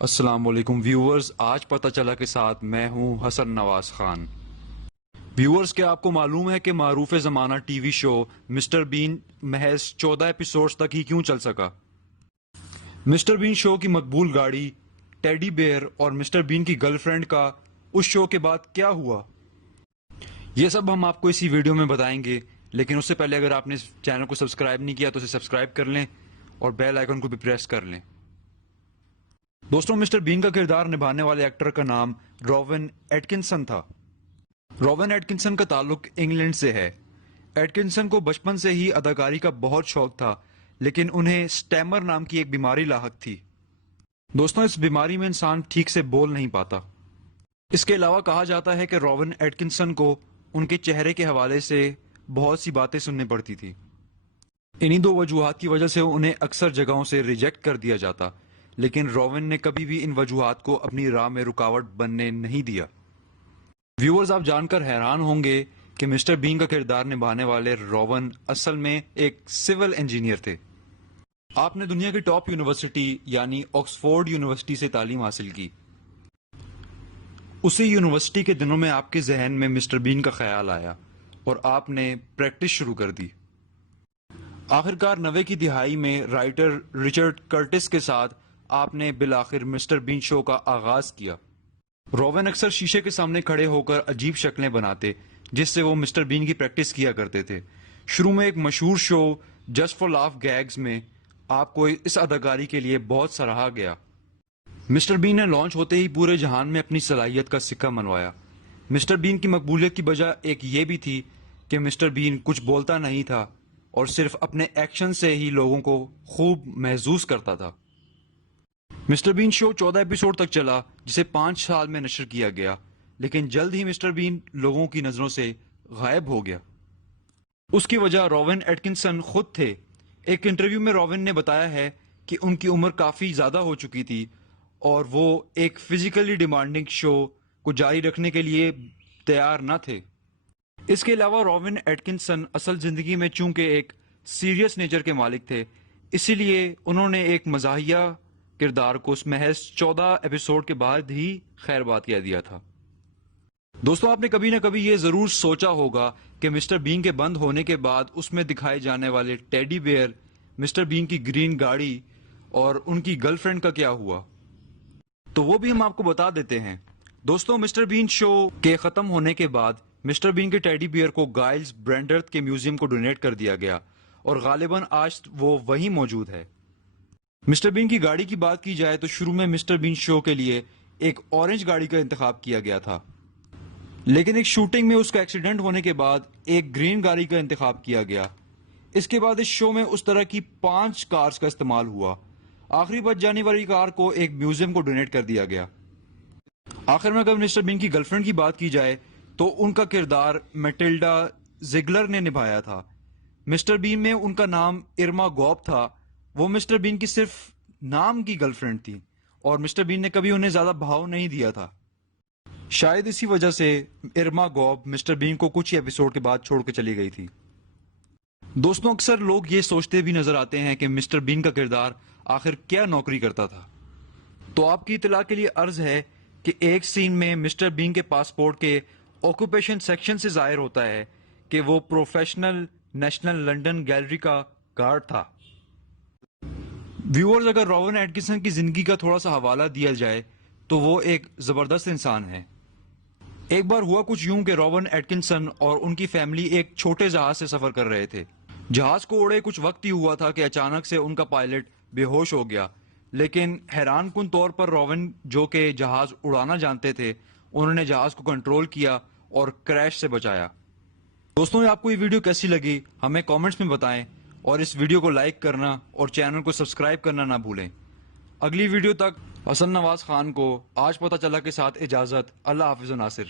السلام علیکم ویورز، آج پتہ چلا کے ساتھ میں ہوں حسن نواز خان۔ ویورز، کیا آپ کو معلوم ہے کہ معروف زمانہ ٹی وی شو مسٹر بین محض 14 ایپیسوڈز تک ہی کیوں چل سکا؟ مسٹر بین شو کی مقبول گاڑی، ٹیڈی بیئر اور مسٹر بین کی گرل فرینڈ کا اس شو کے بعد کیا ہوا؟ یہ سب ہم آپ کو اسی ویڈیو میں بتائیں گے، لیکن اس سے پہلے اگر آپ نے اس چینل کو سبسکرائب نہیں کیا تو اسے سبسکرائب کر لیں اور بیل آئیکن کو بھی پریس کر لیں۔ دوستوں، مسٹر بین کا کردار نبھانے والے ایکٹر کا نام روون ایٹکنسن تھا۔ روون ایٹکنسن کا تعلق انگلینڈ سے ہے۔ ایٹکنسن کو بچپن سے ہی اداکاری کا بہت شوق تھا، لیکن انہیں سٹیمر نام کی ایک بیماری لاحق تھی۔ دوستوں، اس بیماری میں انسان ٹھیک سے بول نہیں پاتا۔ اس کے علاوہ کہا جاتا ہے کہ روون ایٹکنسن کو ان کے چہرے کے حوالے سے بہت سی باتیں سننے پڑتی تھی۔ انہی دو وجوہات کی وجہ سے انہیں اکثر جگہوں سے ریجیکٹ کر دیا جاتا، لیکن روون نے کبھی بھی ان وجوہات کو اپنی راہ میں رکاوٹ بننے نہیں دیا۔ ویورز، آپ جان کر حیران ہوں گے کہ مسٹر بین کا کردار نبھانے والے روون اصل میں ایک سول انجینئر تھے۔ آپ نے دنیا کی ٹاپ یونیورسٹی یعنی آکسفورڈ یونیورسٹی سے تعلیم حاصل کی۔ اسی یونیورسٹی کے دنوں میں آپ کے ذہن میں مسٹر بین کا خیال آیا اور آپ نے پریکٹس شروع کر دی۔ آخرکار 90 کی دہائی میں رائٹر رچرڈ کرٹس کے ساتھ آپ نے بالآخر مسٹر بین شو کا آغاز کیا۔ روون اکثر شیشے کے سامنے کھڑے ہو کر عجیب شکلیں بناتے، جس سے وہ مسٹر بین کی پریکٹس کیا کرتے تھے۔ شروع میں ایک مشہور شو جسٹ فار لاف گیگز میں آپ کو اس اداکاری کے لیے بہت سراہا گیا۔ مسٹر بین نے لانچ ہوتے ہی پورے جہان میں اپنی صلاحیت کا سکہ منوایا۔ مسٹر بین کی مقبولیت کی وجہ ایک یہ بھی تھی کہ مسٹر بین کچھ بولتا نہیں تھا اور صرف اپنے ایکشن سے ہی لوگوں کو خوب محظوظ کرتا تھا۔ مسٹر بین شو 14 ایپیسوڈ تک چلا، جسے 5 سال میں نشر کیا گیا، لیکن جلد ہی مسٹر بین لوگوں کی نظروں سے غائب ہو گیا۔ اس کی وجہ روون ایٹکنسن خود تھے۔ ایک انٹرویو میں روون نے بتایا ہے کہ ان کی عمر کافی زیادہ ہو چکی تھی اور وہ ایک فزیکلی ڈیمانڈنگ شو کو جاری رکھنے کے لیے تیار نہ تھے۔ اس کے علاوہ روون ایٹکنسن اصل زندگی میں چونکہ ایک سیریس نیچر کے مالک تھے، اسی لیے انہوں نے ایک مزاحیہ کردار کو محض 14 ایپیسوڈ کے بعد ہی خیر بات کہہ دیا تھا۔ دوستوں، آپ نے کبھی نہ کبھی یہ ضرور سوچا ہوگا کہ مسٹر بین کے بند ہونے کے بعد اس میں دکھائے جانے والے ٹیڈی بیئر، مسٹر بین کی گرین گاڑی اور ان کی گرل فرینڈ کا کیا ہوا؟ تو وہ بھی ہم آپ کو بتا دیتے ہیں۔ دوستوں، مسٹر بین شو کے ختم ہونے کے بعد مسٹر بین کے ٹیڈی بیئر کو گائلز برینڈرتھ کے میوزیم کو ڈونیٹ کر دیا گیا اور غالباً آج وہ وہیں موجود ہے۔ مسٹر بین کی گاڑی کی بات کی جائے تو شروع میں مسٹر بین شو کے لیے ایک اورنج گاڑی کا انتخاب کیا گیا تھا، لیکن ایک شوٹنگ میں اس کا ایکسیڈنٹ ہونے کے بعد ایک گرین گاڑی کا انتخاب کیا گیا۔ اس کے بعد اس شو میں اس طرح کی 5 کارز کا استعمال ہوا۔ آخری بچ جانے والی کار کو ایک میوزیم کو ڈونیٹ کر دیا گیا۔ آخر میں اگر مسٹر بین کی گرل فرینڈ کی بات کی جائے تو ان کا کردار میٹلڈا زگلر نے نبھایا تھا۔ مسٹر بین میں ان کا نام ارما گوب تھا۔ وہ مسٹر بین کی صرف نام کی گرل فرینڈ تھی اور مسٹر بین نے کبھی انہیں زیادہ بھاؤ نہیں دیا تھا۔ شاید اسی وجہ سے ارما گوب مسٹر بین کو کچھ ہی ایپیسوڈ کے بعد چھوڑ کے چلی گئی تھی۔ دوستوں، اکثر لوگ یہ سوچتے بھی نظر آتے ہیں کہ مسٹر بین کا کردار آخر کیا نوکری کرتا تھا۔ تو آپ کی اطلاع کے لیے عرض ہے کہ ایک سین میں مسٹر بین کے پاسپورٹ کے آکوپیشن سیکشن سے ظاہر ہوتا ہے کہ وہ پروفیشنل نیشنل لنڈن گیلری کا گارڈ تھا۔ ویورز، اگر روون ایٹکنسن کی زندگی کا تھوڑا سا حوالہ دیا جائے تو وہ ایک زبردست انسان ہے۔ ایک بار ہوا کچھ یوں کہ روون ایٹکنسن اور ان کی فیملی ایک چھوٹے جہاز سے سفر کر رہے تھے۔ جہاز کو اڑے کچھ وقت ہی ہوا تھا کہ اچانک سے ان کا پائلٹ بے ہوش ہو گیا، لیکن حیران کن طور پر روون جو کہ جہاز اڑانا جانتے تھے، انہوں نے جہاز کو کنٹرول کیا اور کریش سے بچایا۔ دوستوں، آپ کو یہ ویڈیو کیسی لگی ہمیں کامنٹس میں بتائیں اور اس ویڈیو کو لائک کرنا اور چینل کو سبسکرائب کرنا نہ بھولیں۔ اگلی ویڈیو تک حسن نواز خان کو آج پتہ چلا کے ساتھ اجازت۔ اللہ حافظ و ناصر۔